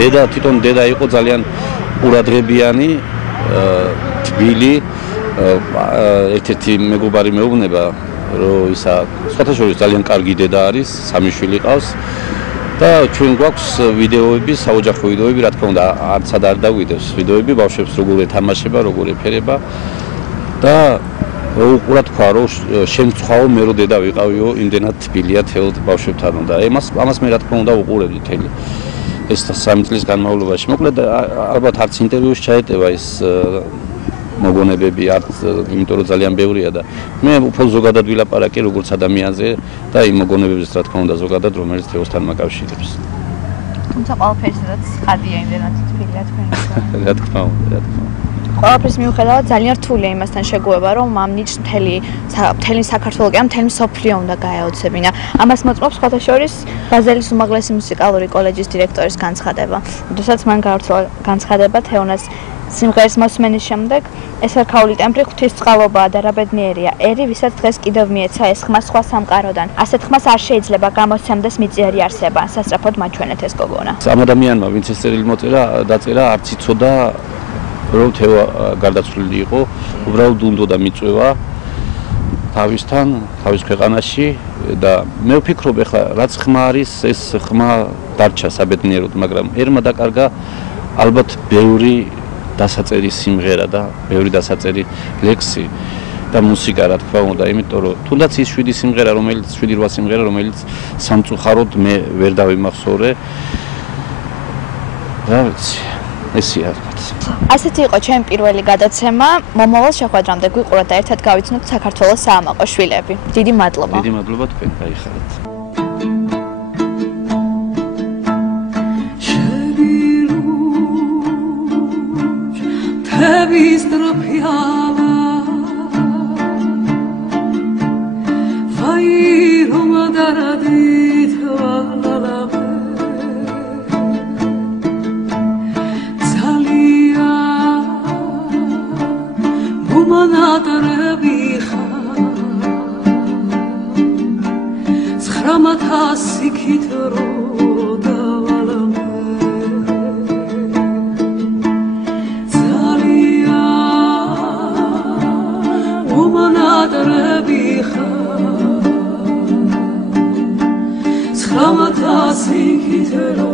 დედა თვითონ დედა იყო ძალიან ყურადღებიანი, თბილი, ერთ-ერთი მეგობარი მეუბნება, რომ ისა სხვათა შორის ძალიან კარგი დედა არის, სამი შვილი ყავს და ჩვენ გვაქვს ვიდეოები, საოჯახო ვიდეოები, რა თქმა უნდა, არცად არ დაგვიდევს ვიდეოები ბავშვებს როგორ ეთამაშება, როგორ ეფერება და უყურა თქვა, რომ შემცხვაო მე რო დედა ვიყავიო, იმდენად თბილია თელ ბავშვებთან და ამას მე რა თქმა უნდა უყურებდი თელი ეს 3 წლის განმავლობაში. მოკლედ ალბათ არც ინტერვიუში ჩაეტევა ეს მოგონებები, არც იმიტომ რომ ძალიან ბევრია და მე უფრო ზოგადად ვილაპარაკე როგორც ადამიანზე და იმ მოგონებებს რა თქმა უნდა ზოგადად რომელიც თეოსთან მაკავშირებს. თუმცა ყველაფერი სადაც ხადია იმდენად თბილია თქვენ. რა თქმა უნდა. ყველაფრის მიუხედავად ძალიან რთულია იმასთან შეგუება, რომ ამ ნიჭს მთელი საქართველო კი ამ მთელი მსოფლიო უნდა გაეოცებინა. ამას მოწმობს სხვათა შორის ბაზელის უმაღლესი მუსიკალური კოლეჯის დირექტორის განცხადება. როდესაც მან გავრცელა განცხადება თეონას სიმღერის მოსმენის შემდეგ, ეს არქაული ტემბრი ღვთისწყალობაა და რა ბედნიერია, ერი, ვისაც დღეს კიდევ მიეცა ეს ხმა სხვა სამყაროდან. ასეთ ხმას არ შეიძლება გამოსცემდეს მიწიერი არსება, სასწრაფოდ მაჩვენეთ ეს გოგონა. ამ ადამიანმა, ვინც ეს წერილი დაწერა, არც იცოდა რომ თევა გარდაცვლილი იყო, უბრალოდ უნდა მიწვევა თავისთან, თავის ქვეყანაში და მე ვფიქრობ, ეხლა რაც ხმა არის, ეს ხმა დარჩა საბედნიეროდ, მაგრამ ერმა დაკარგა ალბათ ბევრი დასაწერი სიმღერა და ბევრი დასაწერი ლექსი და მუსიკა, რა თქმა უნდა, იმიტომ რომ თუნდაც ის 7 სიმღერა, რომელიც 7-8 სიმღერა, რომელიც სამწუხაროდ მე ვერ დავიმახსოვრე. რა ვიცი, ესეა ალბათ. ასეთი იყო ჩემი პირველი გადაცემა. მომავალ შეხვედრამდე გვიყუროთ და ერთად გავიცნოთ საქართველოს საამაყო შვილები. დიდი მადლობა. დიდი მადლობა თქვენ, გაიხარეთ. Sramata sikitero